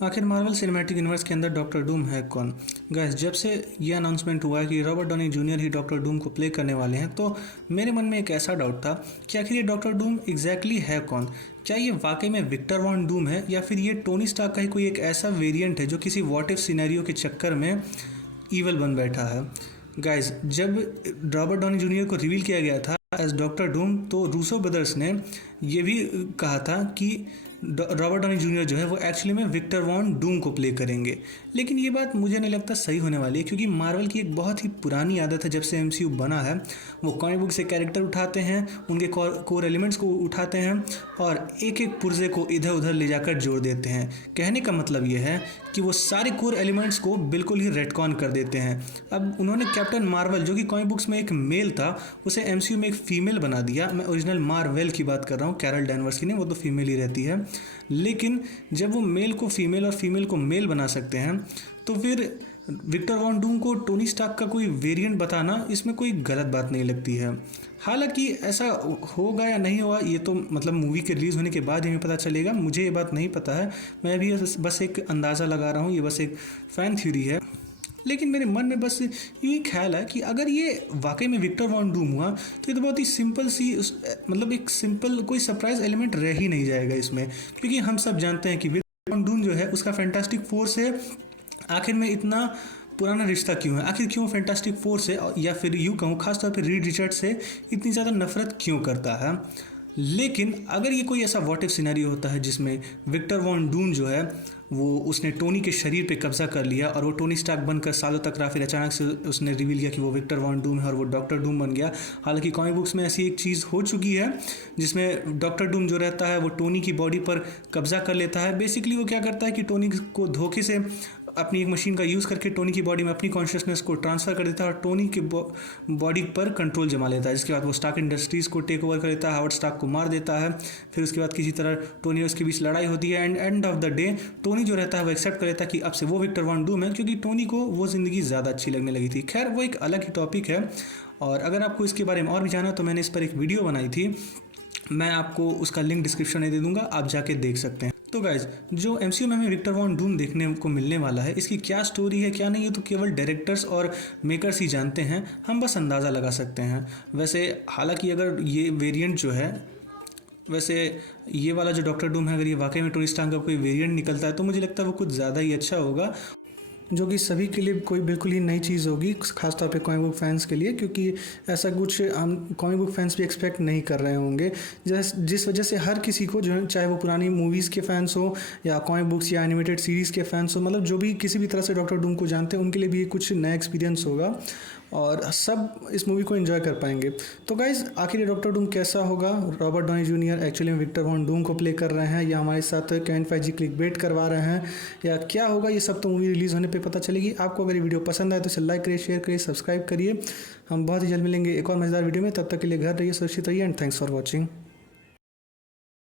आखिर Marvel cinematic universe के अंदर डॉक्टर डूम है कौन? गाइस, जब से ये अनाउंसमेंट हुआ कि रॉबर्ट डॉनी जूनियर ही डॉक्टर डूम को प्ले करने वाले हैं, तो मेरे मन में एक ऐसा डाउट था कि आखिर ये डॉक्टर डूम एग्जैक्टली है कौन? क्या ये वाकई में विक्टर वॉन डूम है, या फिर ये टोनी स्टार्क का ही कोई एक ऐसा वेरिएंट है जो किसी वॉट इफ सिनेरियो के चक्कर में ईवल बन बैठा है? गाइस, जब रॉबर्ट डॉनी जूनियर को रिवील किया गया था एज डॉक्टर डूम, तो रूसो ब्रदर्स ने ये भी कहा था कि रॉबर्ट डॉनी जूनियर जो है वो एक्चुअली में विक्टर वॉन डूम को प्ले करेंगे। लेकिन ये बात मुझे नहीं लगता सही होने वाली है, क्योंकि मार्वल की एक बहुत ही पुरानी आदत है, जब से एमसीयू बना है वो कॉमिक बुक से कैरेक्टर उठाते हैं, उनके कोर एलिमेंट्स को उठाते हैं और एक एक पुर्जे को इधर उधर ले जाकर जोड़ देते हैं। कहने का मतलब ये है कि वो सारे कोर एलिमेंट्स को बिल्कुल ही रेटकॉन कर देते हैं। अब उन्होंने कैप्टन मार्वल, जो कि कॉमिक बुक्स में एक मेल था, उसे एमसीयू में एक फीमेल बना दिया। मैं ओरिजिनल मार्वेल की बात कर रहा हूँ, कैरल डैनवर्स की नहीं, वो तो फीमेल ही रहती है। लेकिन जब वो मेल को फीमेल और फीमेल को मेल बना सकते हैं, तो फिर विक्टर वॉन डूम को टोनी स्टार्क का कोई वेरिएंट बताना इसमें कोई गलत बात नहीं लगती है। हालांकि ऐसा होगा या नहीं होगा ये तो मतलब मूवी के रिलीज़ होने के बाद ही हमें पता चलेगा, मुझे ये बात नहीं पता है। मैं भी बस एक अंदाज़ा लगा रहा हूँ, ये बस एक फ़ैन थ्योरी है। लेकिन मेरे मन में बस यही ख्याल है कि अगर ये वाकई में विक्टर वॉन डूम हुआ, तो ये तो बहुत ही सिंपल सी मतलब एक सिंपल कोई सरप्राइज एलिमेंट रह ही नहीं जाएगा इसमें, क्योंकि हम सब जानते हैं कि विक्टर वॉन डूम जो है उसका फैंटास्टिक फोर से आखिर में इतना पुराना रिश्ता क्यों है, आखिर क्यों फैंटास्टिक फोर से, या फिर यूँ कहूँ खासतौर पर रीड रिचर्ड से इतनी ज़्यादा नफरत क्यों करता है। लेकिन अगर ये कोई ऐसा वॉट इफ सिनेरियो होता है जिसमें विक्टर वॉन डूम जो है वो उसने टोनी के शरीर पे कब्जा कर लिया और वो टोनी स्टार्क बनकर सालों तक रहा, फिर अचानक से उसने रिवील किया कि वो विक्टर वॉन डूम है और वो डॉक्टर डूम बन गया। हालांकि कॉमिक बुक्स में ऐसी एक चीज़ हो चुकी है जिसमें डॉक्टर डूम जो रहता है वो टोनी की बॉडी पर कब्जा कर लेता है। बेसिकली वो क्या करता है कि टोनी को धोखे से अपनी एक मशीन का यूज़ करके टोनी की बॉडी में अपनी कॉन्शियसनेस को ट्रांसफ़र कर देता है और टोनी के बॉडी पर कंट्रोल जमा लेता है। जिसके बाद वो स्टार्क इंडस्ट्रीज़ को टेक ओवर कर लेता है, हावर्ड स्टार्क को मार देता है। फिर उसके बाद किसी तरह टोनी और उसके बीच लड़ाई होती है, and end of the day Tony जो रहता है वो एक्सेप्ट कर लेता है कि अब से वो विक्टर वॉन डूम है, क्योंकि टोनी को वो ज़िंदगी ज़्यादा अच्छी लगने लगी थी। खैर, वो एक अलग ही टॉपिक है, और अगर आपको इसके बारे में और भी जाना है तो मैंने इस पर एक वीडियो बनाई थी, मैं आपको उसका लिंक डिस्क्रिप्शन में दे दूंगा, आप जाके देख सकते हैं। तो गाइज, जो एमसीयू में हमें विक्टर वॉन डूम देखने को मिलने वाला है, इसकी क्या स्टोरी है क्या नहीं है तो केवल डायरेक्टर्स और मेकर्स ही जानते हैं, हम बस अंदाज़ा लगा सकते हैं। वैसे हालांकि अगर ये वेरिएंट जो है, वैसे ये वाला जो डॉक्टर डूम है, अगर ये वाकई में टोनी स्टार्क का कोई वेरिएंट निकलता है तो मुझे लगता है वो कुछ ज़्यादा ही अच्छा होगा, जो कि सभी के लिए कोई बिल्कुल ही नई चीज़ होगी, खासतौर पे कॉमिक बुक फैंस के लिए, क्योंकि ऐसा कुछ हम कॉमिक बुक फैंस भी एक्सपेक्ट नहीं कर रहे होंगे। जिस वजह से हर किसी को जो है, चाहे वो पुरानी मूवीज़ के फैंस हो या कॉमिक बुक्स या एनिमेटेड सीरीज़ के फैंस हो, मतलब जो भी किसी भी तरह से डॉक्टर डूम को जानते हैं, उनके लिए भी कुछ नया एक्सपीरियंस होगा और सब इस मूवी को एंजॉय कर पाएंगे। तो गाइज़, आखिर ये डॉक्टर डूम कैसा होगा? रॉबर्ट डॉनी जूनियर एक्चुअली में विक्टर वॉन डूम को प्ले कर रहे हैं, या हमारे साथ केविन फेइजी क्लिक बेट करवा रहे हैं, या क्या होगा, ये सब तो मूवी रिलीज़ होने पे पता चलेगी। आपको अगर ये वीडियो पसंद आए तो इसे लाइक करिए, शेयर करिए, सब्सक्राइब करिए। हम बहुत ही जल्द मिलेंगे एक और मज़ेदार वीडियो में, तब तक के लिए घर रहिए, सुरक्षित रहिए, एंड थैंक्स फॉर वॉचिंग।